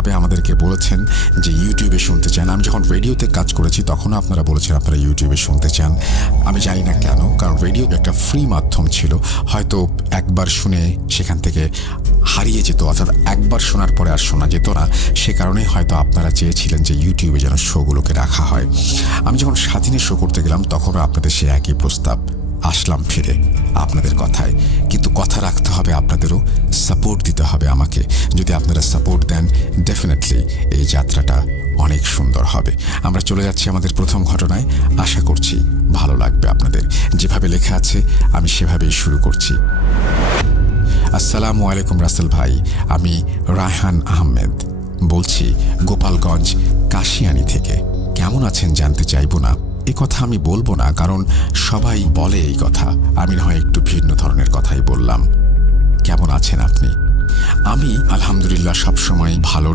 বিভিন্নভাবে আমাদেরকে বলেছেন যে ইউটিউবে শুনতে চান। আমি যখন রেডিওতে কাজ করেছি তখনও আপনারা বলেছেন আপনারা ইউটিউবে শুনতে চান। আমি জানি না কেন, কারণ রেডিও একটা ফ্রি মাধ্যম ছিল। হয়তো একবার শুনে সেখান থেকে হারিয়ে যেত, অর্থাৎ একবার শোনার পরে আর শোনা যেত না। সে কারণেই হয়তো আপনারা চেয়েছিলেন যে ইউটিউবে যেন শোগুলোকে রাখা হয়। আমি যখন স্বাধীনে শো করতে গেলাম তখনও আপনাদের সে একই প্রস্তাব। আসলাম ফিরে আপনাদের কথায়, কিন্তু কথা রাখতে হবে, আপনাদেরও সাপোর্ট দিতে হবে আমাকে। যদি আপনারা সাপোর্ট দেন, ডেফিনেটলি এই যাত্রাটা অনেক সুন্দর হবে। আমরা চলে যাচ্ছি আমাদের প্রথম ঘটনায়। আশা করছি ভালো লাগবে আপনাদের। যেভাবে লেখা আছে আমি সেভাবেই শুরু করছি। আসসালামু আলাইকুম রাসেল ভাই, আমি রায়হান আহমেদ বলছি গোপালগঞ্জ কাশিয়ানী থেকে। কেমন আছেন জানতে চাইব না, এ কথা আমি বলবো না, কারণ সবাই বলে এই কথা। আমি না হয় একটু ভিন্ন ধরনের কথাই বললাম। কেমন আছেন আপনি? আমি আলহামদুলিল্লাহ সবসময় ভালোর